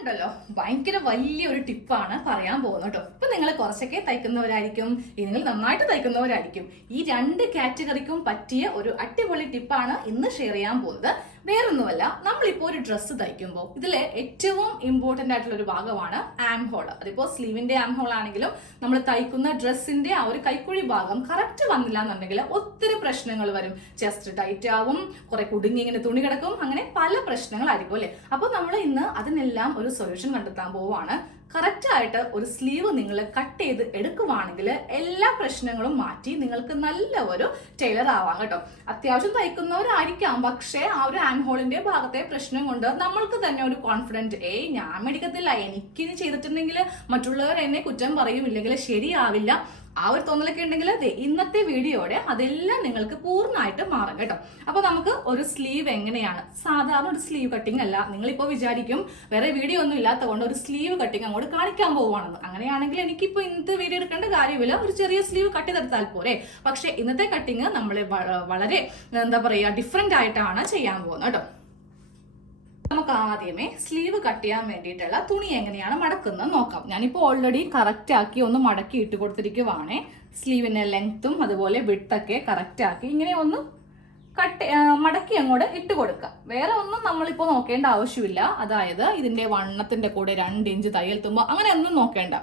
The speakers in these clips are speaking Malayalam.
ഉണ്ടല്ലോ. ഭയങ്കര വലിയൊരു ടിപ്പാണ് പറയാൻ പോകുന്നത് കേട്ടോ. ഇപ്പൊ നിങ്ങൾ കുറച്ചൊക്കെ തയ്ക്കുന്നവരായിരിക്കും നിങ്ങൾ നന്നായിട്ട് തയ്ക്കുന്നവരായിരിക്കും. ഈ രണ്ട് കാറ്റഗറിക്കും പറ്റിയ ഒരു അടിപൊളി ടിപ്പാണ് ഇന്ന് ഷെയർ ചെയ്യാൻ പോകുന്നത്. വേറൊന്നുമല്ല നമ്മളിപ്പോൾ ഒരു ഡ്രസ്സ് തയ്ക്കുമ്പോൾ ഇതിലെ ഏറ്റവും ഇമ്പോർട്ടന്റ് ആയിട്ടുള്ള ഒരു ഭാഗമാണ് ആം ഹോൾ അതിപ്പോ സ്ലീവിന്റെ ആം ഹോൾ ആണെങ്കിലും നമ്മൾ തയ്ക്കുന്ന ഡ്രസ്സിന്റെ ആ ഒരു കൈക്കുഴി ഭാഗം കറക്റ്റ് വന്നില്ല എന്നുണ്ടെങ്കിൽ ഒത്തിരി പ്രശ്നങ്ങൾ വരും. ചെസ്റ്റ് ടൈറ്റ് ആവും കുറെ കുടുങ്ങി ഇങ്ങനെ തുണി കിടക്കും അങ്ങനെ പല പ്രശ്നങ്ങളായിരിക്കും അല്ലേ? അപ്പൊ നമ്മൾ ഇന്ന് അതിനെല്ലാം ഒരു സൊല്യൂഷൻ കണ്ടെത്താൻ പോവാണ്. കറക്റ്റ് ആയിട്ട് ഒരു സ്ലീവ് നിങ്ങൾ കട്ട് ചെയ്ത് എടുക്കുവാണെങ്കിൽ എല്ലാ പ്രശ്നങ്ങളും മാറ്റി നിങ്ങൾക്ക് നല്ല ഒരു ടൈലർ ആവാം കേട്ടോ. അത്യാവശ്യം തയ്ക്കുന്നവരായിരിക്കാം പക്ഷേ ആ ഒരു ആം ഹോളിന്റെ ഭാഗത്തെ പ്രശ്നം കൊണ്ട് നമ്മൾക്ക് തന്നെ ഒരു കോൺഫിഡന്റ് ഏയ് ഞാൻ മേടിക്കത്തില്ല. എനിക്കിനി ചെയ്തിട്ടുണ്ടെങ്കിൽ മറ്റുള്ളവർ എന്നെ കുറ്റം പറയും. ഇല്ലെങ്കിൽ ശരിയാവില്ല. ആ ഒരു തോന്നലൊക്കെ ഉണ്ടെങ്കിൽ ദേ ഇന്നത്തെ വീഡിയോയുടെ അതെല്ലാം നിങ്ങൾക്ക് പൂർണമായിട്ട് മാറും കേട്ടോ. അപ്പോൾ നമുക്ക് ഒരു സ്ലീവ് എങ്ങനെയാണ്? സാധാരണ ഒരു സ്ലീവ് കട്ടിംഗ് അല്ല. നിങ്ങളിപ്പോൾ വിചാരിക്കും വേറെ വീഡിയോ ഒന്നും ഇല്ലാത്തതുകൊണ്ട് ഒരു സ്ലീവ് കട്ടിംഗ് അങ്ങോട്ട് കാണിക്കാൻ പോവുകയാണെന്ന്. അങ്ങനെയാണെങ്കിൽ എനിക്കിപ്പോ ഇന്നത്തെ വീഡിയോ എടുക്കേണ്ട കാര്യമില്ല. ഒരു ചെറിയ സ്ലീവ് കട്ട് ചെയ്തെടുത്താൽ പോരെ. പക്ഷേ ഇന്നത്തെ കട്ടിങ് നമ്മൾ വളരെ എന്താ പറയുക ഡിഫറെന്റ് ആയിട്ടാണ് ചെയ്യാൻ പോകുന്നത് കേട്ടോ. നമുക്ക് ആദ്യമേ സ്ലീവ് കട്ട് ചെയ്യാൻ വേണ്ടിയിട്ടുള്ള തുണി എങ്ങനെയാണ് മടക്കുന്നത് നോക്കാം. ഞാനിപ്പോൾ ഓൾറെഡി കറക്റ്റ് ആക്കി ഒന്ന് മടക്കി ഇട്ട് കൊടുത്തിരിക്കുവാണേ. സ്ലീവിന്റെ ലെങ്ത്തും അതുപോലെ വിട്ടൊക്കെ കറക്റ്റ് ആക്കി ഇങ്ങനെ ഒന്ന് കട്ട് മടക്കി അങ്ങോട്ട് ഇട്ട് കൊടുക്കുക വേറെ ഒന്നും നമ്മളിപ്പോൾ നോക്കേണ്ട ആവശ്യമില്ല. അതായത് ഇതിന്റെ വണ്ണത്തിന്റെ കൂടെ രണ്ട് ഇഞ്ച് തയ്യൽ തുമ്പോ അങ്ങനെ ഒന്നും നോക്കേണ്ട.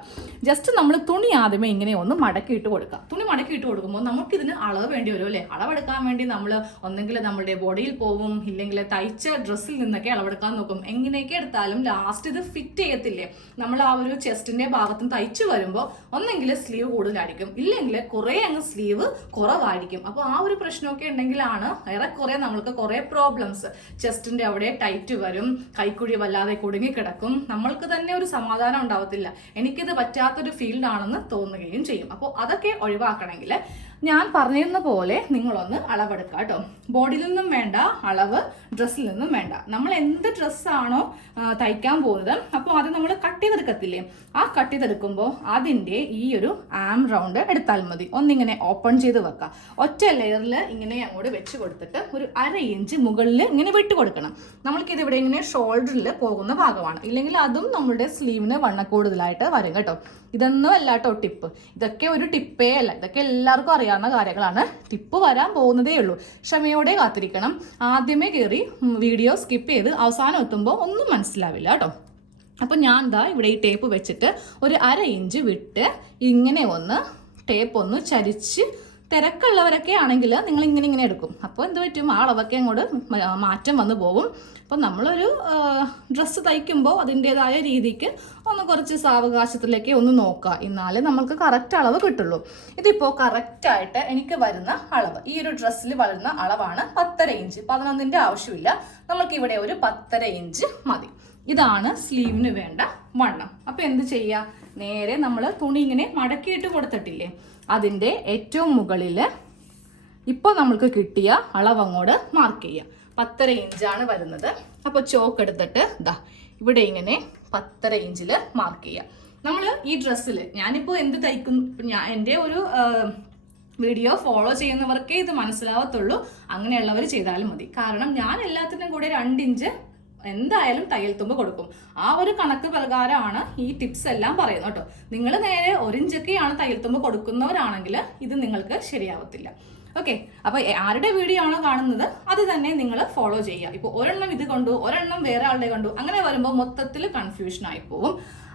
ജസ്റ്റ് നമ്മൾ തുണി ആദ്യമേ ഇങ്ങനെ ഒന്ന് മടക്കി ഇട്ട് കൊടുക്കുക തുണി മടക്കി ഇട്ട് കൊടുക്കുമ്പോൾ നമുക്കിതിന് അളവ് വേണ്ടി വരും അല്ലേ? അളവെടുക്കാൻ വേണ്ടി നമ്മൾ ഒന്നെങ്കിൽ നമ്മുടെ ബോഡിയിൽ പോവും ഇല്ലെങ്കിൽ തയ്ച്ച ഡ്രസ്സിൽ നിന്നൊക്കെ അളവെടുക്കാൻ നോക്കും. എങ്ങനെയൊക്കെ എടുത്താലും ലാസ്റ്റ് ഇത് ഫിറ്റ് ചെയ്യത്തില്ലേ? നമ്മൾ ആ ഒരു ചെസ്റ്റിന്റെ ഭാഗത്തും തയ്ച്ചു വരുമ്പോൾ ഒന്നെങ്കിൽ സ്ലീവ് കൂടുതലായിരിക്കും. ഇല്ലെങ്കിൽ കുറേ അങ്ങ് സ്ലീവ് കുറവായിരിക്കും. അപ്പോൾ ആ ഒരു പ്രശ്നമൊക്കെ ഉണ്ടെങ്കിലാണ് ഏറെക്കുറെ നമ്മൾക്ക് കുറേ പ്രോബ്ലംസ് ചെസ്റ്റിന്റെ അവിടെ ടൈറ്റ് വരും. കൈക്കുഴി വല്ലാതെ കുടുങ്ങി കിടക്കും. നമ്മൾക്ക് തന്നെ ഒരു സമാധാനം ഉണ്ടാവത്തില്ല. എനിക്കിത് പറ്റാത്തൊരു ഫീൽഡാണെന്ന് തോന്നുകയും ചെയ്യും. അപ്പോൾ അതൊക്കെ ഒഴിവാക്കണമെങ്കിൽ ഞാൻ പറഞ്ഞിരുന്ന പോലെ നിങ്ങളൊന്ന് അളവെടുക്കുക കേട്ടോ. ബോഡിയിൽ നിന്നും വേണ്ട അളവ് ഡ്രസ്സിൽ നിന്നും വേണ്ട. നമ്മൾ എന്ത് ഡ്രസ്സാണോ തയ്ക്കാൻ പോകുന്നത് അപ്പോൾ അത് നമ്മൾ കട്ട് ചെയ്തെടുക്കത്തില്ലേ? ആ കട്ട് ചെയ്തെടുക്കുമ്പോൾ അതിന്റെ ഈ ഒരു ആം റൗണ്ട് എടുത്താൽ മതി. ഒന്നിങ്ങനെ ഓപ്പൺ ചെയ്ത് വെക്കുക. ഒറ്റ ലെയറിൽ ഇങ്ങനെ അങ്ങോട്ട് വെച്ച് കൊടുത്തിട്ട് ഒരു അര ഇഞ്ച് മുകളിൽ ഇങ്ങനെ വിട്ട് കൊടുക്കണം. നമ്മൾക്കിത് ഇവിടെ ഇങ്ങനെ ഷോൾഡറിൽ പോകുന്ന ഭാഗമാണ്. ഇല്ലെങ്കിൽ അതും നമ്മുടെ സ്ലീവിന് വണ്ണ കൂടുതലായിട്ട് വരും കേട്ടോ. ഇതൊന്നും അല്ല കേട്ടോ ടിപ്പ് ഇതൊക്കെ ഒരു ടിപ്പേ അല്ല. ഇതൊക്കെ എല്ലാവർക്കും അറിയാവുന്ന കാര്യങ്ങളാണ്. ടിപ്പ് വരാൻ പോകുന്നതേ ഉള്ളൂ. ക്ഷമയോടെ കാത്തിരിക്കണം. ആദ്യമേ കയറി വീഡിയോ സ്കിപ്പ് ചെയ്ത് അവസാനം എത്തുമ്പോൾ ഒന്നും മനസ്സിലാവില്ല കേട്ടോ. അപ്പം ഞാൻ ദാ ഇവിടെ ഈ ടേപ്പ് വെച്ചിട്ട് ഒരു അര ഇഞ്ച് വിട്ട് ഇങ്ങനെ ഒന്ന് ടേപ്പ് ഒന്ന് ചരിച്ച് തിരക്കുള്ളവരൊക്കെ ആണെങ്കിൽ നിങ്ങൾ ഇങ്ങനെ ഇങ്ങനെ എടുക്കും. അപ്പോൾ എന്ത് പറ്റും? ആ അളവൊക്കെ അങ്ങോട്ട് മാറ്റം വന്നു പോകും. അപ്പം നമ്മളൊരു ഡ്രസ്സ് തയ്ക്കുമ്പോൾ അതിന്റെതായ രീതിക്ക് ഒന്ന് കുറച്ച് സാവകാശത്തിലേക്ക് ഒന്ന് നോക്കുക. എന്നാലേ നമുക്ക് കറക്റ്റ് അളവ് കിട്ടുള്ളൂ. ഇതിപ്പോൾ കറക്റ്റായിട്ട് എനിക്ക് വരുന്ന അളവ്. ഈ ഒരു ഡ്രസ്സിൽ വരുന്ന അളവാണ് പത്തര ഇഞ്ച്. പതിനൊന്നിന്റെ ആവശ്യമില്ല. നമുക്ക് ഇവിടെ ഒരു പത്തര ഇഞ്ച് മതി. ഇതാണ് സ്ലീവിന് വേണ്ട വണ്ണം. അപ്പം എന്ത് ചെയ്യുക? നേരെ നമ്മൾ തുണി ഇങ്ങനെ മടക്കിയിട്ട് കൊടുത്തിട്ടില്ലേ? അതിന്റെ ഏറ്റവും മുകളിൽ ഇപ്പോൾ നമ്മൾക്ക് കിട്ടിയ അളവ് അങ്ങോട്ട് മാർക്ക് ചെയ്യാം. പത്തര ഇഞ്ചാണ് വരുന്നത്. അപ്പോൾ ചോക്ക് എടുത്തിട്ട് ഇതാ ഇവിടെ ഇങ്ങനെ പത്തര ഇഞ്ചിൽ മാർക്ക് ചെയ്യാം. നമ്മൾ ഈ ഡ്രസ്സിൽ ഞാനിപ്പോൾ എന്ത് തയ്ക്കുന്നു ഞാൻ എന്റെ ഒരു വീഡിയോ ഫോളോ ചെയ്യുന്നവർക്കേ ഇത് മനസ്സിലാവത്തുള്ളൂ. അങ്ങനെയുള്ളവർ ചെയ്താലും മതി. കാരണം ഞാൻ എല്ലാത്തിനും കൂടെ രണ്ടിഞ്ച് എന്തായാലും തയ്യൽ തുമ്പ് കൊടുക്കും. ആ ഒരു കണക്ക് പ്രകാരമാണ് ഈ ടിപ്സ് എല്ലാം പറയുന്നത് കേട്ടോ. നിങ്ങൾ നേരെ ഒരിഞ്ചൊക്കെയാണ് തയ്യൽ തുമ്പ് കൊടുക്കുന്നവരാണെങ്കിൽ ഇത് നിങ്ങൾക്ക് ശരിയാവത്തില്ല. ഓക്കെ അപ്പോൾ ആരുടെ വീഡിയോ ആണോ കാണുന്നത്? അത് തന്നെ നിങ്ങൾ ഫോളോ ചെയ്യുക. ഇപ്പോൾ ഒരെണ്ണം ഇത് കണ്ടു ഒരെണ്ണം വേറെ ആളുടെ കണ്ടു അങ്ങനെ വരുമ്പോൾ മൊത്തത്തിൽ കൺഫ്യൂഷൻ ആയി പോകും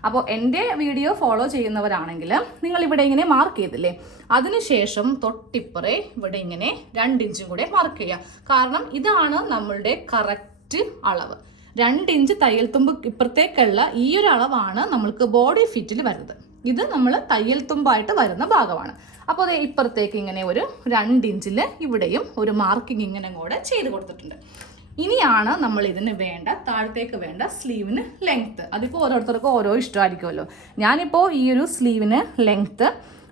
അപ്പോൾ എന്റെ വീഡിയോ ഫോളോ ചെയ്യുന്നവരാണെങ്കിൽ നിങ്ങൾ ഇവിടെ ഇങ്ങനെ മാർക്ക് ചെയ്തില്ലേ? അതിനുശേഷം തൊട്ടിപ്പുറേ ഇവിടെ ഇങ്ങനെ രണ്ടിഞ്ചും കൂടെ മാർക്ക് ചെയ്യുക. കാരണം ഇതാണ് നമ്മളുടെ കറക്റ്റ് അളവ്. രണ്ട് ഇഞ്ച് തയ്യൽ തുമ്പ് ഇപ്പുറത്തേക്കുള്ള ഈ ഒരു അളവാണ് നമ്മൾക്ക് ബോഡി ഫിറ്റിൽ വരുന്നത്. ഇത് നമ്മൾ തയ്യൽ തുമ്പായിട്ട് വരുന്ന ഭാഗമാണ്. അപ്പോൾ അത് ഇപ്പുറത്തേക്ക് ഇങ്ങനെ ഒരു രണ്ട് ഇഞ്ചിൽ ഇവിടെയും ഒരു മാർക്കിംഗ് ഇങ്ങനെ കൂടെ ചെയ്ത് കൊടുത്തിട്ടുണ്ട്. ഇനിയാണ് നമ്മൾ ഇതിന് വേണ്ട താഴത്തേക്ക് വേണ്ട സ്ലീവിന് ലെങ്ത്ത് അതിപ്പോൾ ഓരോരുത്തർക്കും ഓരോ ഇഷ്ടമായിരിക്കുമല്ലോ. ഞാനിപ്പോൾ ഈ ഒരു സ്ലീവിന് ലെങ്ത്ത്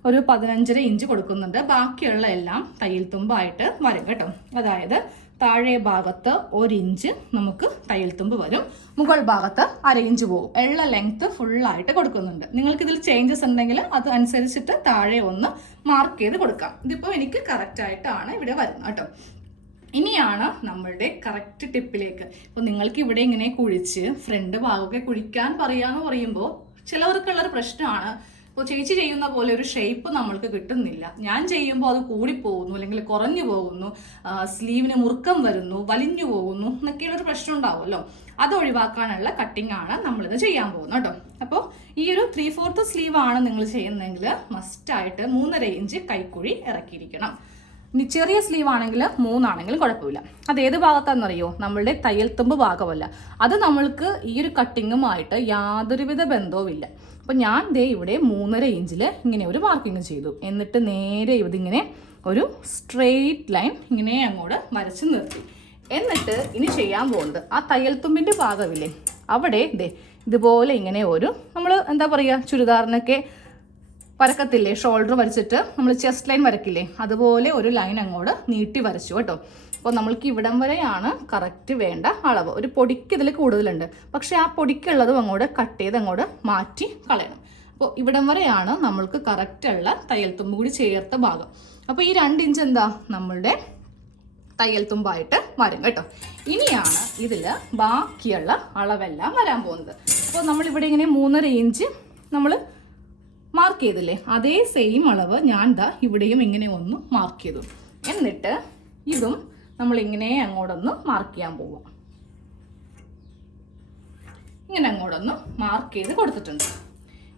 ഒരു പതിനഞ്ചര ഇഞ്ച് കൊടുക്കുന്നുണ്ട്. ബാക്കിയുള്ള എല്ലാം തയ്യൽ തുമ്പായിട്ട് വരും കേട്ടോ. അതായത് താഴെ ഭാഗത്ത് ഒരു ഇഞ്ച് നമുക്ക് തയ്യൽ തുമ്പ് വരും. മുകൾ ഭാഗത്ത് അര ഇഞ്ച് പോകും ഉള്ള ലെങ്ത്ത് ഫുള്ളായിട്ട് കൊടുക്കുന്നുണ്ട്. നിങ്ങൾക്ക് ഇതിൽ ചേഞ്ചസ് ഉണ്ടെങ്കിൽ അത് അനുസരിച്ചിട്ട് താഴെ ഒന്ന് മാർക്ക് ചെയ്ത് കൊടുക്കാം. ഇതിപ്പോൾ എനിക്ക് കറക്റ്റ് ആയിട്ടാണ് ഇവിടെ വരുന്നത് കേട്ടോ. ഇനിയാണ് നമ്മളുടെ കറക്റ്റ് ടിപ്പിലേക്ക് ഇപ്പൊ നിങ്ങൾക്ക് ഇവിടെ ഇങ്ങനെ കുഴിച്ച് ഫ്രണ്ട് ഭാഗമൊക്കെ കുഴിക്കാൻ പറയാന്ന് പറയുമ്പോൾ ചിലവർക്കുള്ളൊരു പ്രശ്നമാണ്. ഇപ്പോൾ ചേച്ചി ചെയ്യുന്ന പോലെ ഒരു ഷേപ്പ് നമ്മൾക്ക് കിട്ടുന്നില്ല. ഞാൻ ചെയ്യുമ്പോൾ അത് കൂടിപ്പോകുന്നു അല്ലെങ്കിൽ കുറഞ്ഞു പോകുന്നു സ്ലീവിന് മുറുക്കം വരുന്നു വലിഞ്ഞു പോകുന്നു എന്നൊക്കെയുള്ള ഒരു പ്രശ്നം ഉണ്ടാവുമല്ലോ. അത് ഒഴിവാക്കാനുള്ള കട്ടിംഗ് ആണ് നമ്മളിത് ചെയ്യാൻ പോകുന്നത് കേട്ടോ. അപ്പോൾ ഈ ഒരു ത്രീ ഫോർത്ത് സ്ലീവ് ആണ് നിങ്ങൾ ചെയ്യുന്നതെങ്കിൽ മസ്റ്റായിട്ട് മൂന്നര ഇഞ്ച് കൈക്കുഴി ഇറക്കിയിരിക്കണം. ഇനി ചെറിയ സ്ലീവ് ആണെങ്കിൽ മൂന്നാണെങ്കിലും കുഴപ്പമില്ല. അത് ഏത് ഭാഗത്താണെന്നറിയോ നമ്മളുടെ തയ്യൽ തുമ്പ് ഭാഗമല്ല. അത് നമ്മൾക്ക് ഈ ഒരു കട്ടിങ്ങുമായിട്ട് യാതൊരുവിധ ബന്ധവുമില്ല. അപ്പോൾ ഞാൻ ദേ ഇവിടെ മൂന്നര ഇഞ്ചിൽ ഇങ്ങനെ ഒരു മാർക്കിങ് ചെയ്തു. എന്നിട്ട് നേരെ ഇതിങ്ങനെ ഒരു സ്ട്രെയിറ്റ് ലൈൻ ഇങ്ങനെ അങ്ങോട്ട് വരച്ച് നിർത്തി. എന്നിട്ട് ഇനി ചെയ്യാൻ പോകുന്നത് ആ തയ്യൽ തുമ്പിന്റെ ഭാഗമില്ലേ അവിടെ ദേ ഇതുപോലെ ഇങ്ങനെ ഒരു നമ്മൾ എന്താ പറയുക ചുരിദാറിനൊക്കെ വരക്കത്തില്ലേ? ഷോൾഡർ വരച്ചിട്ട് നമ്മൾ ചെസ്റ്റ് ലൈൻ വരക്കില്ലേ? അതുപോലെ ഒരു ലൈൻ അങ്ങോട്ട് നീട്ടി വരച്ചു കേട്ടോ. അപ്പോൾ നമ്മൾക്ക് ഇവിടം വരെയാണ് കറക്റ്റ് വേണ്ട അളവ്. ഒരു പൊടിക്ക് ഇതിൽ കൂടുതലുണ്ട്. പക്ഷേ ആ പൊടിക്കുള്ളതും അങ്ങോട്ട് കട്ട് ചെയ്ത് അങ്ങോട്ട് മാറ്റി കളയണം. അപ്പോൾ ഇവിടം വരെയാണ് നമ്മൾക്ക് കറക്റ്റുള്ള തയ്യൽ തുമ്പ് കൂടി ചേർത്ത ഭാഗം. അപ്പോൾ ഈ രണ്ട് ഇഞ്ച് എന്താ? നമ്മളുടെ തയ്യൽ തുമ്പായിട്ട് വരും കേട്ടോ. ഇനിയാണ് ഇതിൽ ബാക്കിയുള്ള അളവെല്ലാം വരാൻ പോകുന്നത്. അപ്പോൾ നമ്മളിവിടെ ഇങ്ങനെ മൂന്നര ഇഞ്ച് നമ്മൾ മാർക്ക് ചെയ്തില്ലേ? അതേ സെയിം അളവ് ഞാൻ ദാ ഇവിടെയും ഇങ്ങനെ ഒന്ന് മാർക്ക് ചെയ്തു. എന്നിട്ട് ഇതും നമ്മൾ ഇങ്ങനെ അങ്ങോട്ടൊന്ന് മാർക്ക് ചെയ്യാൻ പോവാം. ഇങ്ങനെ അങ്ങോട്ടൊന്ന് മാർക്ക് ചെയ്ത് കൊടുത്തിട്ടുണ്ട്.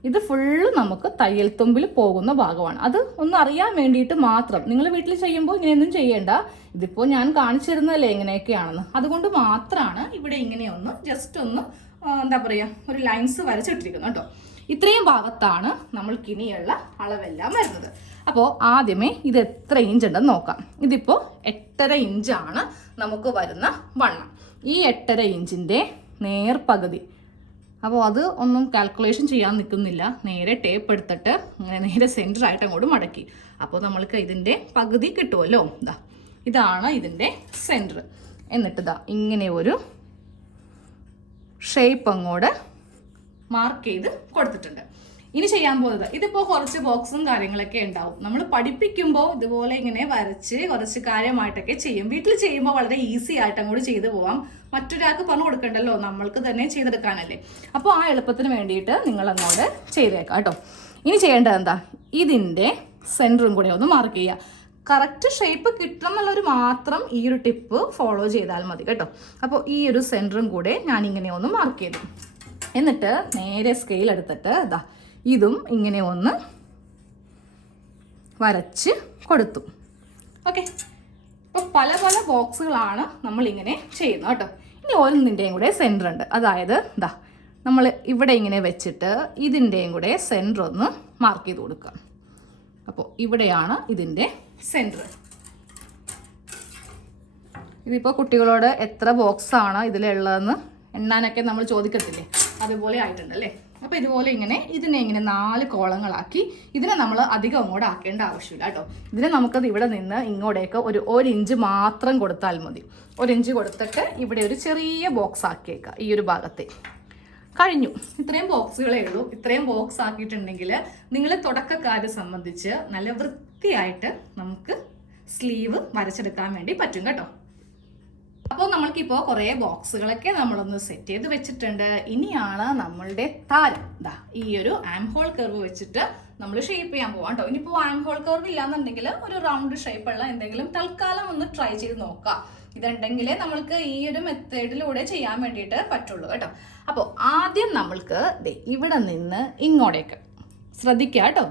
ഇത് ഫുള്ള് നമുക്ക് തയ്യൽ തുമ്പിൽ പോകുന്ന ഭാഗമാണ്. അത് ഒന്ന് അറിയാൻ വേണ്ടിയിട്ട് മാത്രം. നിങ്ങൾ വീട്ടിൽ ചെയ്യുമ്പോൾ ഇങ്ങനെയൊന്നും ചെയ്യേണ്ട. ഇതിപ്പോൾ ഞാൻ കാണിച്ചു തരുന്നതല്ലേ എങ്ങനെയൊക്കെയാണെന്ന് അതുകൊണ്ട് മാത്രമാണ് ഇവിടെ ഇങ്ങനെ ഒന്ന് ജസ്റ്റ് ഒന്ന് എന്താ പറയുക ഒരു ലൈൻസ് വരച്ചിട്ടിരിക്കുന്നു കേട്ടോ. ഇത്രയും ഭാഗത്താണ് നമ്മൾക്ക് ഇനിയുള്ള അളവെല്ലാം വരുന്നത്. അപ്പോൾ ആദ്യമേ ഇത് എത്ര ഇഞ്ച് ഉണ്ടെന്ന് നോക്കാം. ഇതിപ്പോൾ എട്ടര ഇഞ്ചാണ് നമുക്ക് വരുന്ന വണ്ണം. ഈ എട്ടര ഇഞ്ചിന്റെ നേർപകുതി. അപ്പോൾ അത് ഒന്നും കാൽക്കുലേഷൻ ചെയ്യാൻ നിൽക്കുന്നില്ല. നേരെ ടേപ്പ് എടുത്തിട്ട് അങ്ങനെ നേരെ സെന്റർ ആയിട്ട് അങ്ങോട്ട് മടക്കി. അപ്പോൾ നമ്മൾക്ക് ഇതിന്റെ പകുതി കിട്ടുമല്ലോ ഇതാ ഇതാണ് ഇതിന്റെ സെന്റർ എന്നിട്ട് ഇതാ ഇങ്ങനെ ഒരു ഷേപ്പ് അങ്ങോട്ട് മാർക്ക് ചെയ്ത് കൊടുത്തിട്ടുണ്ട്. ഇനി ചെയ്യാൻ പോകുന്നത് ഇതിപ്പോൾ കുറച്ച് ബോക്സും കാര്യങ്ങളൊക്കെ ഉണ്ടാവും. നമ്മൾ പഠിപ്പിക്കുമ്പോൾ ഇതുപോലെ ഇങ്ങനെ വരച്ച് കുറച്ച് കാര്യമായിട്ടൊക്കെ ചെയ്യും. വീട്ടിൽ ചെയ്യുമ്പോൾ വളരെ ഈസി ആയിട്ട് അങ്ങോട്ട് ചെയ്തു പോവാം. മറ്റൊരാൾക്ക് പറഞ്ഞു കൊടുക്കണ്ടല്ലോ നമ്മൾക്ക് തന്നെ ചെയ്തെടുക്കാനല്ലേ. അപ്പോൾ ആ എളുപ്പത്തിന് വേണ്ടിയിട്ട് നിങ്ങൾ അങ്ങോട്ട് ചെയ്തേക്കാം കേട്ടോ. ഇനി ചെയ്യേണ്ടത് എന്താ? ഇതിന്റെ സെന്ററും കൂടെ ഒന്ന് മാർക്ക് ചെയ്യുക. കറക്റ്റ് ഷേപ്പ് കിട്ടണം എന്നുള്ളൊരു മാത്രം ഈ ഒരു ടിപ്പ് ഫോളോ ചെയ്താൽ മതി കേട്ടോ. അപ്പോൾ ഈ ഒരു സെന്ററും കൂടെ ഞാൻ ഇങ്ങനെ ഒന്ന് മാർക്ക് ചെയ്തു. എന്നിട്ട് നേരെ സ്കെയിൽ എടുത്തിട്ട് ഇതാ ഇതും ഇങ്ങനെ ഒന്ന് വരച്ച് കൊടുത്തു. ഓക്കെ അപ്പോൾ പല പല ബോക്സുകളാണ് നമ്മളിങ്ങനെ ചെയ്യുന്നത് കേട്ടോ. ഇനി ഓരോന്നിന്റെയും കൂടെ സെന്റർ ഉണ്ട്. അതായത് ഇതാ നമ്മൾ ഇവിടെ ഇങ്ങനെ വെച്ചിട്ട് ഇതിന്റെയും കൂടെ സെന്റർ ഒന്ന് മാർക്ക് ചെയ്ത് കൊടുക്കുക. അപ്പോൾ ഇവിടെയാണ് ഇതിന്റെ സെന്റർ ഇതിപ്പോൾ കുട്ടികളോട് എത്ര ബോക്സാണ് ഇതിലുള്ളതെന്ന് എണ്ണാനൊക്കെ നമ്മൾ ചോദിക്കത്തില്ലേ? അതുപോലെ ആയിട്ടുണ്ട് അല്ലേ? അപ്പോൾ ഇതുപോലെ ഇങ്ങനെ ഇതിനെ ഇങ്ങനെ നാല് കോളങ്ങളാക്കി ഇതിനെ നമ്മൾ അധികം അങ്ങോട്ട് ആക്കേണ്ട ആവശ്യമില്ല കേട്ടോ. ഇതിനെ നമുക്കത് ഇവിടെ നിന്ന് ഇങ്ങോട്ടേക്ക് ഒരു ഒരു ഇഞ്ച് മാത്രം കൊടുത്താൽ മതി. ഒരു ഇഞ്ച് കൊടുത്തിട്ട് ഇവിടെ ഒരു ചെറിയ ബോക്സ് ആക്കിയേക്കാം ഈ ഒരു ഭാഗത്തെ. കഴിഞ്ഞു. ഇത്രയും ബോക്സുകളേ ഉള്ളൂ. ഇത്രയും ബോക്സ് ആക്കിയിട്ടുണ്ടെങ്കിൽ നിങ്ങൾ തുടക്കക്കാരെ സംബന്ധിച്ച് നല്ല വൃത്തിയായിട്ട് നമുക്ക് സ്ലീവ് വരച്ചെടുക്കാൻ വേണ്ടി പറ്റും കേട്ടോ. അപ്പോൾ നമ്മൾക്കിപ്പോൾ കുറേ ബോക്സുകളൊക്കെ നമ്മളൊന്ന് സെറ്റ് ചെയ്ത് വെച്ചിട്ടുണ്ട്. ഇനിയാണ് നമ്മളുടെ താരം. ദാ ഈ ഒരു ആം ഹോൾ കർവ് വെച്ചിട്ട് നമ്മൾ ഷേപ്പ് ചെയ്യാൻ പോവാം കേട്ടോ ഇനിയിപ്പോൾ ആം ഹോൾ കർവ് ഇല്ലാന്നുണ്ടെങ്കിൽ ഒരു റൗണ്ട് ഷേപ്പുള്ള എന്തെങ്കിലും തൽക്കാലം ഒന്ന് ട്രൈ ചെയ്ത് നോക്കാം. ഇതുണ്ടെങ്കിലേ നമ്മൾക്ക് ഈ ഒരു മെത്തേഡിലൂടെ ചെയ്യാൻ വേണ്ടിയിട്ട് പറ്റുള്ളൂ കേട്ടോ. അപ്പോൾ ആദ്യം നമ്മൾക്ക് ഇവിടെ നിന്ന് ഇങ്ങോട്ടേക്ക് ശ്രദ്ധിക്കുക കേട്ടോ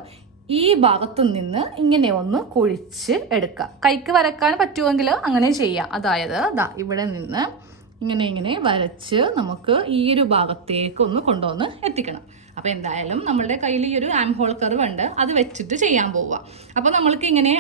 ഈ ഭാഗത്തു നിന്ന് ഇങ്ങനെ ഒന്ന് കുഴിച്ച് എടുക്കുക. കൈക്ക് വരക്കാൻ പറ്റുമെങ്കിൽ അങ്ങനെ ചെയ്യാം. അതായത് ദാ ഇവിടെ നിന്ന് ഇങ്ങനെ ഇങ്ങനെ വരച്ച് നമുക്ക് ഈ ഒരു ഭാഗത്തേക്ക് ഒന്ന് കൊണ്ടുവന്ന് എത്തിക്കണം. അപ്പോൾ എന്തായാലും നമ്മളുടെ കയ്യിൽ ഈ ഒരു ആം ഹോൾ കർവ് ഉണ്ട്. അത് വെച്ചിട്ട് ചെയ്യാൻ പോവുക. അപ്പോൾ നമ്മൾക്ക് ഇങ്ങനെ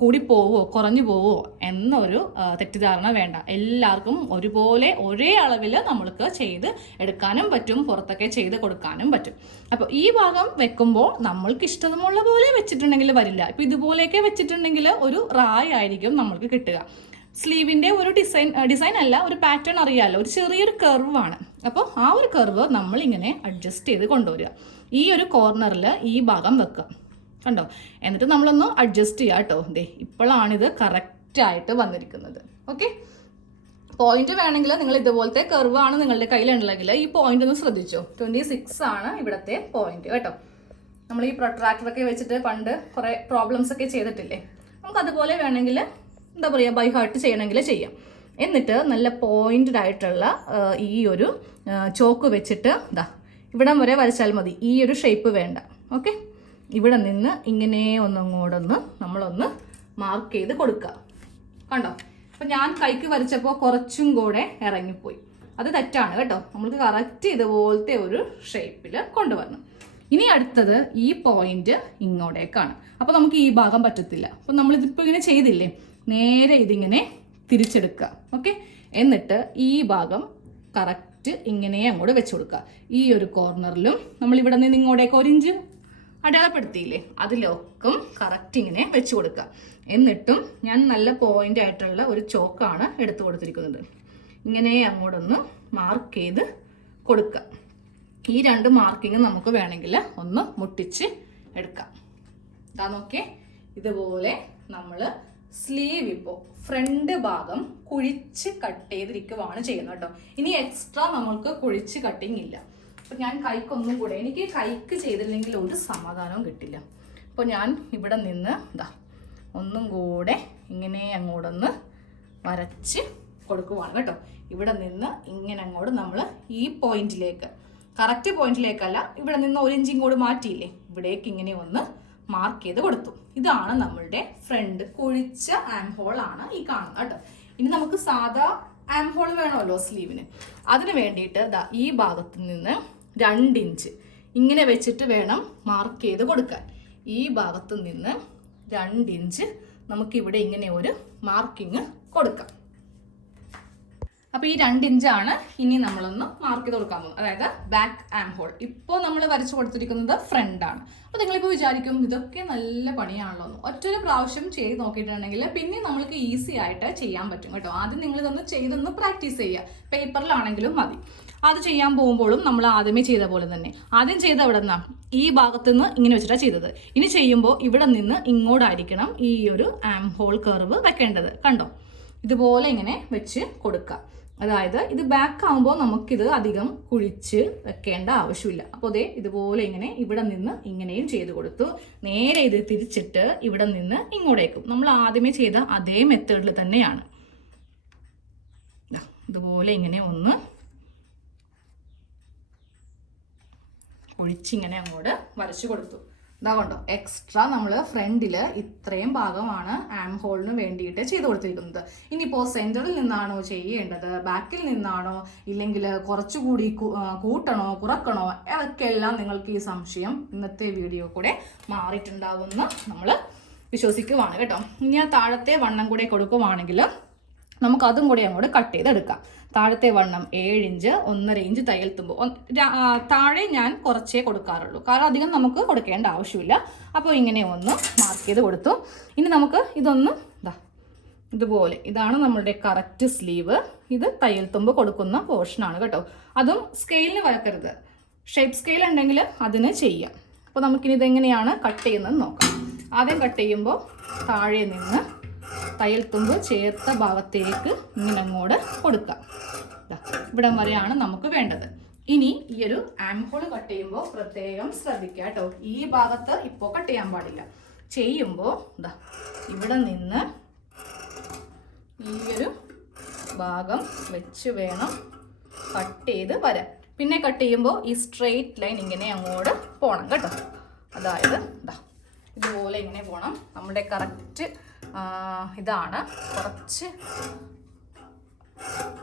കൂടി പോവോ കുറഞ്ഞു പോവോ എന്നൊരു തെറ്റിദ്ധാരണ വേണ്ട. എല്ലാവർക്കും ഒരുപോലെ ഒരേ അളവിൽ നമ്മൾക്ക് ചെയ്ത് എടുക്കാനും പറ്റും പുറത്തൊക്കെ ചെയ്ത് കൊടുക്കാനും പറ്റും. അപ്പോൾ ഈ ഭാഗം വെക്കുമ്പോൾ നമ്മൾക്ക് ഇഷ്ടമുള്ള പോലെ വെച്ചിട്ടുണ്ടെങ്കിൽ വരില്ല. ഇപ്പോൾ ഇതുപോലെയൊക്കെ വെച്ചിട്ടുണ്ടെങ്കിൽ ഒരു റായ് ആയിരിക്കും നമ്മൾക്ക് കിട്ടുക. സ്ലീവിന്റെ ഒരു ഡിസൈൻ ഡിസൈൻ അല്ല ഒരു പാറ്റേൺ അറിയാമല്ലോ ഒരു ചെറിയൊരു കർവ് ആണ് അപ്പോൾ ആ ഒരു കർവ് നമ്മൾ ഇങ്ങനെ അഡ്ജസ്റ്റ് ചെയ്ത് കൊണ്ടുവരിക. ഈ ഒരു കോർണറിൽ ഈ ഭാഗം വെക്കുക. കണ്ടോ? എന്നിട്ട് നമ്മളൊന്ന് അഡ്ജസ്റ്റ് ചെയ്യുക കേട്ടോ ദേ ഇപ്പോഴാണിത് കറക്റ്റായിട്ട് വന്നിരിക്കുന്നത്. ഓക്കെ? പോയിന്റ് വേണമെങ്കിൽ നിങ്ങൾ ഇതുപോലത്തെ കർവ് ആണ് നിങ്ങളുടെ കയ്യിലുണ്ടെങ്കിൽ ഈ പോയിന്റ് ഒന്ന് ശ്രദ്ധിച്ചോ. ട്വന്റി സിക്സ് ആണ് ഇവിടുത്തെ പോയിന്റ് കേട്ടോ. നമ്മൾ ഈ പ്രൊട്രാക്ടർ ഒക്കെ വെച്ചിട്ട് പണ്ട് കുറേ പ്രോബ്ലംസ് ഒക്കെ ചെയ്തിട്ടില്ലേ? നമുക്ക് അതുപോലെ വേണമെങ്കിൽ എന്താ പറയുക ബൈ ഹാർട്ട് ചെയ്യണമെങ്കിൽ ചെയ്യാം. എന്നിട്ട് നല്ല പോയിന്റഡ് ആയിട്ടുള്ള ഈ ഒരു ചോക്ക് വെച്ചിട്ട് ഇതാ ഇവിടം വരെ വരച്ചാൽ മതി. ഈ ഒരു ഷേപ്പ് വേണ്ട. ഓക്കെ ഇവിടെ നിന്ന് ഇങ്ങനെ ഒന്നങ്ങോടൊന്ന് നമ്മളൊന്ന് മാർക്ക് ചെയ്ത് കൊടുക്കുക കണ്ടോ? അപ്പൊ ഞാൻ കൈക്ക് വരച്ചപ്പോൾ കുറച്ചും കൂടെ ഇറങ്ങിപ്പോയി. അത് തെറ്റാണ് കേട്ടോ. നമ്മൾക്ക് കറക്റ്റ് ഇതുപോലത്തെ ഒരു ഷേപ്പിൽ കൊണ്ടുവരണം. ഇനി അടുത്തത് ഈ പോയിന്റ് ഇങ്ങോട്ടേക്കാണ്. അപ്പോൾ നമുക്ക് ഈ ഭാഗം പറ്റത്തില്ല. അപ്പൊ നമ്മൾ ഇതിപ്പോ ഇങ്ങനെ ചെയ്തില്ലേ? നേരെ ഇതിങ്ങനെ തിരിച്ചെടുക്കുക. ഓക്കെ എന്നിട്ട് ഈ ഭാഗം കറക്റ്റ് ഇങ്ങനെ അങ്ങോട്ട് വെച്ച് കൊടുക്കുക. ഈ ഒരു കോർണറിലും നമ്മൾ ഇവിടെ നിന്ന് ഇങ്ങോട്ടേക്ക് ഒരു ഇഞ്ച് അടയാളപ്പെടുത്തിയില്ലേ? അതിലൊക്കും കറക്റ്റ് ഇങ്ങനെ വെച്ച് കൊടുക്കുക. എന്നിട്ടും ഞാൻ നല്ല പോയിന്റ് ആയിട്ടുള്ള ഒരു ചോക്കാണ് എടുത്തു കൊടുത്തിരിക്കുന്നത്. ഇങ്ങനെ അങ്ങോട്ടൊന്ന് മാർക്ക് ചെയ്ത് കൊടുക്കുക. ഈ രണ്ട് മാർക്കിങ് നമുക്ക് വേണമെങ്കിൽ ഒന്ന് മുട്ടിച്ച് എടുക്കാം. ഇതാ നോക്കേ ഇതുപോലെ നമ്മൾ സ്ലീവ് ഇപ്പോൾ ഫ്രണ്ട് ഭാഗം കുഴിച്ച് കട്ട് ചെയ്തിരിക്കുവാണ് ചെയ്യുന്നത് കേട്ടോ. ഇനി എക്സ്ട്രാ നമ്മൾക്ക് കുഴിച്ച് കട്ടിങ് ഇല്ല. അപ്പൊ ഞാൻ കൈക്കൊന്നും കൂടെ എനിക്ക് കൈക്ക് ചെയ്തില്ലെങ്കിൽ ഒരു സമാധാനവും കിട്ടില്ല. അപ്പോൾ ഞാൻ ഇവിടെ നിന്ന് ഇതാ ഒന്നും കൂടെ ഇങ്ങനെ അങ്ങോട്ടൊന്ന് വരച്ച് കൊടുക്കുവാണ് കേട്ടോ. ഇവിടെ നിന്ന് ഇങ്ങനെ അങ്ങോട്ട് നമ്മൾ ഈ പോയിന്റിലേക്ക് കറക്റ്റ് പോയിന്റിലേക്കല്ല ഇവിടെ നിന്ന് ഒരു ഇഞ്ചും മാറ്റിയില്ലേ? ഇവിടേക്ക് ഇങ്ങനെ ഒന്ന് മാർക്ക് ചെയ്ത് കൊടുത്തു. ഇതാണ് നമ്മളുടെ ഫ്രണ്ട് കുഴിച്ച ആം ഹോൾ ആണ് ഈ കാണുന്നത് കേട്ടോ. ഇനി നമുക്ക് സാധാ ആം ഹോൾ വേണമല്ലോ സ്ലീവിന് അതിന് വേണ്ടിയിട്ട് ഈ ഭാഗത്ത് നിന്ന് രണ്ട് ഇഞ്ച് ഇങ്ങനെ വെച്ചിട്ട് വേണം മാർക്ക് ചെയ്ത് കൊടുക്കാൻ. ഈ ഭാഗത്ത് നിന്ന് രണ്ട് ഇഞ്ച് നമുക്കിവിടെ ഇങ്ങനെ ഒരു മാർക്കിങ് കൊടുക്കാം. അപ്പൊ ഈ രണ്ട് ഇഞ്ചാണ് ഇനി നമ്മളൊന്ന് മാർക്ക് ചെയ്ത് കൊടുക്കാൻ പോകുന്നത്. അതായത് ബാക്ക് ആം ഹോൾ ഇപ്പോൾ നമ്മൾ വരച്ചു കൊടുത്തിരിക്കുന്നത് ഫ്രണ്ടാണ് അപ്പോൾ അപ്പൊ നിങ്ങളിപ്പോൾ വിചാരിക്കും ഇതൊക്കെ നല്ല പണിയാണല്ലോ എന്ന്. ഒറ്റൊരു പ്രാവശ്യം ചെയ്ത് നോക്കിയിട്ടുണ്ടെങ്കിൽ പിന്നെ നമ്മൾക്ക് ഈസി ആയിട്ട് ചെയ്യാൻ പറ്റും കേട്ടോ. ആദ്യം നിങ്ങൾ ഇതൊന്ന് ചെയ്തൊന്ന് പ്രാക്ടീസ് ചെയ്യുക. പേപ്പറിലാണെങ്കിലും മതി. അത് ചെയ്യാൻ പോകുമ്പോഴും നമ്മൾ ആദ്യമേ ചെയ്ത പോലെ തന്നെ. ആദ്യം ചെയ്ത അവിടെ ഈ ഭാഗത്ത് നിന്ന് ഇങ്ങനെ വെച്ചിട്ടാണ് ചെയ്തത്. ഇനി ചെയ്യുമ്പോൾ ഇവിടെ നിന്ന് ഇങ്ങോട്ടായിരിക്കണം ഈ ഒരു ആം ഹോൾ കർവ് വെക്കേണ്ടത്. കണ്ടോ? ഇതുപോലെ ഇങ്ങനെ വെച്ച് കൊടുക്കുക. അതായത് ഇത് ബാക്ക് ആകുമ്പോൾ നമുക്കിത് അധികം കുഴിച്ച് വെക്കേണ്ട ആവശ്യമില്ല. അപ്പോൾ ദേ ഇതുപോലെ ഇങ്ങനെ ഇവിടെ നിന്ന് ഇങ്ങനെയും ചെയ്ത് കൊടുത്തു. നേരെ ഇത് തിരിച്ചിട്ട് ഇവിടെ നിന്ന് ഇങ്ങോട്ടേക്കും. നമ്മൾ ആദ്യമേ ചെയ്ത അതേ മെത്തേഡിൽ തന്നെയാണ്. ഇതുപോലെ ഇങ്ങനെ ഒന്ന് ഒഴിച്ചിങ്ങനെ അങ്ങോട്ട് വരച്ചു കൊടുത്തു. ഇതാ എക്സ്ട്രാ നമ്മൾ ഫ്രണ്ടിൽ ഇത്രയും ഭാഗമാണ് ആം ഹോളിന് വേണ്ടിയിട്ട് ചെയ്ത് കൊടുത്തിരിക്കുന്നത്. ഇനിയിപ്പോൾ സെന്ററിൽ നിന്നാണോ ചെയ്യേണ്ടത്? ബാക്കിൽ നിന്നാണോ? ഇല്ലെങ്കിൽ കുറച്ചുകൂടി കൂട്ടണോ കുറക്കണോ? അതൊക്കെയെല്ലാം നിങ്ങൾക്ക് ഈ സംശയം ഇന്നത്തെ വീഡിയോ കൂടെ മാറിയിട്ടുണ്ടാവുമെന്ന് നമ്മൾ വിശ്വസിക്കുവാണ് കേട്ടോ. ഇനി ആ താഴത്തെ വണ്ണം കൂടെ കൊടുക്കുവാണെങ്കിൽ നമുക്ക് അതും കൂടി അങ്ങോട്ട് കട്ട് ചെയ്തെടുക്കാം. താഴത്തെ വണ്ണം ഏഴ് ഇഞ്ച് ഒന്നര ഇഞ്ച് തയ്യൽ തുമ്പ്. താഴെ ഞാൻ കുറച്ചേ കൊടുക്കാറുള്ളൂ. കാരണം അധികം നമുക്ക് കൊടുക്കേണ്ട ആവശ്യമില്ല. അപ്പോൾ ഇങ്ങനെ ഒന്ന് മാർക്ക് ചെയ്ത് കൊടുത്തു. ഇനി നമുക്ക് ഇതൊന്ന് ഇതാ ഇതുപോലെ. ഇതാണ് നമ്മളുടെ കറക്റ്റ് സ്ലീവ് ഇത് തയ്യൽ തുമ്പ് കൊടുക്കുന്ന പോർഷനാണ് കേട്ടോ. അതും സ്കെയിലിന് വരക്കരുത്. ഷേപ്പ് സ്കെയിൽ ഉണ്ടെങ്കിൽ അതിന് ചെയ്യാം. അപ്പോൾ നമുക്കിനി ഇതെങ്ങനെയാണ് കട്ട് ചെയ്യുന്നത് നോക്കാം. ആദ്യം കട്ട് ചെയ്യുമ്പോൾ താഴെ നിന്ന് തയ്യൽ തുമ്പ് ചേർത്ത ഭാഗത്തേക്ക് ഇങ്ങനെ അങ്ങോട്ട് കൊടുക്കാം. ഇവിടം വരെയാണ് നമുക്ക് വേണ്ടത്. ഇനി ഈ ഒരു ആംഹോൾ കട്ട് ചെയ്യുമ്പോൾ പ്രത്യേകം ശ്രദ്ധിക്കുക കേട്ടോ. ഈ ഭാഗത്ത് ഇപ്പോൾ കട്ട് ചെയ്യാൻ പാടില്ല. ചെയ്യുമ്പോൾ ഇതാ ഇവിടെ നിന്ന് ഈ ഒരു ഭാഗം വെച്ച് വേണം കട്ട് ചെയ്ത് വരാൻ. പിന്നെ കട്ട് ചെയ്യുമ്പോൾ ഈ സ്ട്രെയിറ്റ് ലൈൻ ഇങ്ങനെ അങ്ങോട്ട് പോകണം കേട്ടോ. അതായത് ഇതാ ഇതുപോലെ ഇങ്ങനെ പോകണം നമ്മുടെ കറക്റ്റ് ഇതാണ്. കുറച്ച്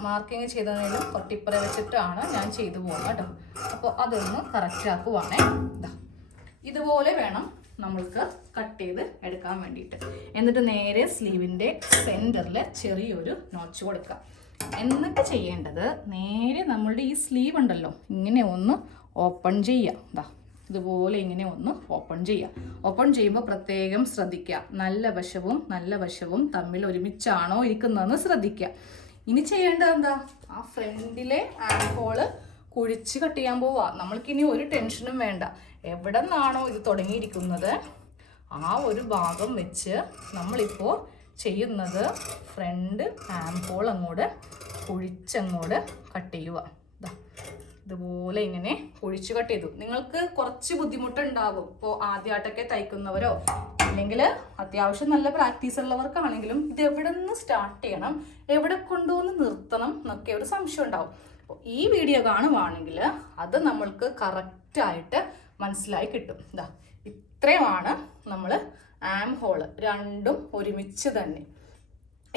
മാർക്കിങ് ചെയ്തതിനും തൊട്ടിപ്പുറ വെച്ചിട്ടാണ് ഞാൻ ചെയ്തു പോകുന്നത് കേട്ടോ. അപ്പോൾ അതൊന്ന് കറക്റ്റ് ആക്കുവാണേ. ഇതാ ഇതുപോലെ വേണം നമ്മൾക്ക് കട്ട് ചെയ്ത് എടുക്കാൻ വേണ്ടിയിട്ട്. എന്നിട്ട് നേരെ സ്ലീവിന്റെ സെന്ററിൽ ചെറിയൊരു നോച്ച് കൊടുക്കുക. എന്നിട്ട് ചെയ്യേണ്ടത് നേരെ നമ്മളുടെ ഈ സ്ലീവ് ഉണ്ടല്ലോ ഇങ്ങനെ ഒന്ന് ഓപ്പൺ ചെയ്യുക. ഇതാ ഇതുപോലെ ഇങ്ങനെ ഒന്ന് ഓപ്പൺ ചെയ്യുക ഓപ്പൺ ചെയ്യുമ്പോൾ പ്രത്യേകം ശ്രദ്ധിക്കുക നല്ല വശവും നല്ല വശവും തമ്മിൽ ഒരുമിച്ചാണോ ഇരിക്കുന്നതെന്ന് ശ്രദ്ധിക്കുക ഇനി ചെയ്യേണ്ടത് എന്താ? ആ ഫ്രണ്ടിലെ ആൽക്കോൾ കുഴിച്ച് കട്ട് ചെയ്യാൻ പോവുക നമ്മൾക്കിനി ഒരു ടെൻഷനും വേണ്ട. എവിടെ നിന്നാണോ ഇത് തുടങ്ങിയിരിക്കുന്നത് ആ ഒരു ഭാഗം വെച്ച് നമ്മളിപ്പോൾ ചെയ്യുന്നത് ഫ്രണ്ട് ആംപോൾ അങ്ങോട്ട് കുഴിച്ചങ്ങോട്ട് കട്ട് ചെയ്യുക ഇതുപോലെ ഇങ്ങനെ ഒഴിച്ചു കട്ട് ചെയ്തു. നിങ്ങൾക്ക് കുറച്ച് ബുദ്ധിമുട്ടുണ്ടാകും. ഇപ്പോൾ ആദ്യമായിട്ടൊക്കെ തയ്ക്കുന്നവരോ അല്ലെങ്കിൽ അത്യാവശ്യം നല്ല പ്രാക്ടീസ് ഉള്ളവർക്കാണെങ്കിലും ഇത് എവിടെ നിന്ന് സ്റ്റാർട്ട് ചെയ്യണം എവിടെ കൊണ്ടുവന്ന് നിർത്തണം എന്നൊക്കെ ഒരു സംശയം ഉണ്ടാവും. അപ്പോൾ ഈ വീഡിയോ കാണുവാണെങ്കിൽ അത് നമ്മൾക്ക് കറക്റ്റായിട്ട് മനസ്സിലായി കിട്ടും. ഇതാ ഇത്രയുമാണ് നമ്മൾ ആം ഹോൾ. രണ്ടും ഒരുമിച്ച് തന്നെ.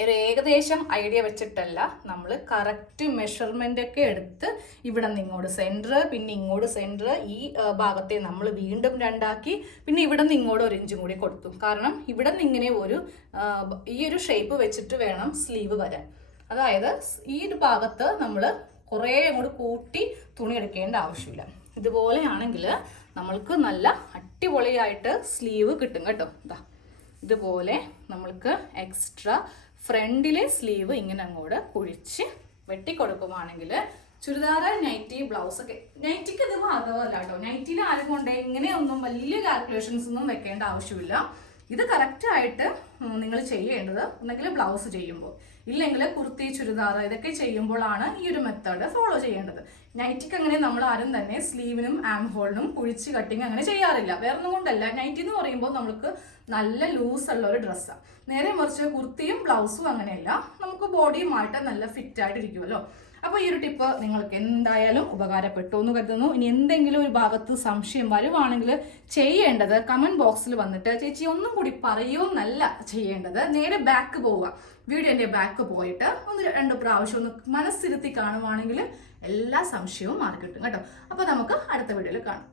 ഒരു ഏകദേശം ഐഡിയ വെച്ചിട്ടല്ല. നമ്മൾ കറക്റ്റ് മെഷർമെന്റ് ഒക്കെ എടുത്ത് ഇവിടെ നിന്ന് ഇങ്ങോട്ട് സെന്റർ പിന്നെ ഇങ്ങോട്ട് സെന്റർ ഈ ഭാഗത്തെ നമ്മൾ വീണ്ടും രണ്ടാക്കി പിന്നെ ഇവിടെ നിന്ന് ഇങ്ങോട്ട് ഒരു ഇഞ്ചും കൂടി കൊടുത്തു. കാരണം ഇവിടെ നിന്ന് ഇങ്ങനെ ഒരു ഈ ഒരു ഷേപ്പ് വെച്ചിട്ട് വേണം സ്ലീവ് വരാൻ. അതായത് ഈ ഒരു ഭാഗത്ത് നമ്മൾ കുറേ അങ്ങോട്ട് കൂട്ടി തുണി എടുക്കേണ്ട ആവശ്യമില്ല. ഇതുപോലെയാണെങ്കിൽ നമ്മൾക്ക് നല്ല അടിപൊളിയായിട്ട് സ്ലീവ് കിട്ടും കേട്ടോ. ഇതാ ഇതുപോലെ നമ്മൾക്ക് എക്സ്ട്രാ ഫ്രണ്ടിലെ സ്ലീവ് ഇങ്ങനെ അങ്ങോട്ട് കുഴിച്ച് വെട്ടിക്കൊടുക്കുവാണെങ്കിൽ ചുരിദാർ നൈറ്റി ബ്ലൗസ് ഒക്കെ. നൈറ്റിക്ക് ഇത് ബാധകമല്ല കേട്ടോ. നൈറ്റിയിൽ ആരും കൊണ്ട് ഇങ്ങനെയൊന്നും വലിയ കാൽക്കുലേഷൻസ് ഒന്നും വെക്കേണ്ട ആവശ്യമില്ല. ഇത് കറക്റ്റായിട്ട് നിങ്ങൾ ചെയ്യേണ്ടത് ഒന്നെങ്കിൽ ബ്ലൗസ് ചെയ്യുമ്പോൾ. ഇല്ലെങ്കിൽ കുർത്തി ചുരിദാർ ഇതൊക്കെ ചെയ്യുമ്പോഴാണ് ഈ ഒരു മെത്തേഡ് ഫോളോ ചെയ്യേണ്ടത്. നൈറ്റിക്ക് അങ്ങനെ നമ്മൾ ആരും തന്നെ സ്ലീവിനും ആം ഹോളിനും കുഴിച്ച് കട്ടിങ് അങ്ങനെ ചെയ്യാറില്ല. വേറെ ഒന്നും കൊണ്ടല്ല. നൈറ്റി എന്ന് പറയുമ്പോൾ നമുക്ക് നല്ല ലൂസ് ഉള്ള ഒരു ഡ്രസ്സാണ് നേരെ മറിച്ച് കുർത്തിയും ബ്ലൗസും അങ്ങനെയല്ല. നമുക്ക് ബോഡിയുമായിട്ട് നല്ല ഫിറ്റ് ആയിട്ട് ഇരിക്കുമല്ലോ അപ്പോൾ ഈ ഒരു ടിപ്പ് നിങ്ങൾക്ക് എന്തായാലും ഉപകാരപ്പെട്ടു എന്ന് കരുതുന്നു. ഇനി എന്തെങ്കിലും ഒരു ഭാഗത്ത് സംശയം വരുവാണെങ്കിൽ ചെയ്യേണ്ടത് കമന്റ് ബോക്സിൽ വന്നിട്ട് ചേച്ചി ഒന്നും കൂടി പറയുമെന്നല്ല ചെയ്യേണ്ടത്. നേരെ ബാക്ക് പോവുക. വീഡിയോന്റെ ബാക്ക് പോയിട്ട് ഒന്ന് രണ്ട് പ്രാവശ്യം ഒന്ന് മനസ്സിരുത്തി കാണുവാണെങ്കിൽ എല്ലാ സംശയവും മാറി കിട്ടും. കേട്ടോ അപ്പോൾ നമുക്ക് അടുത്ത വീഡിയോയിൽ കാണാം.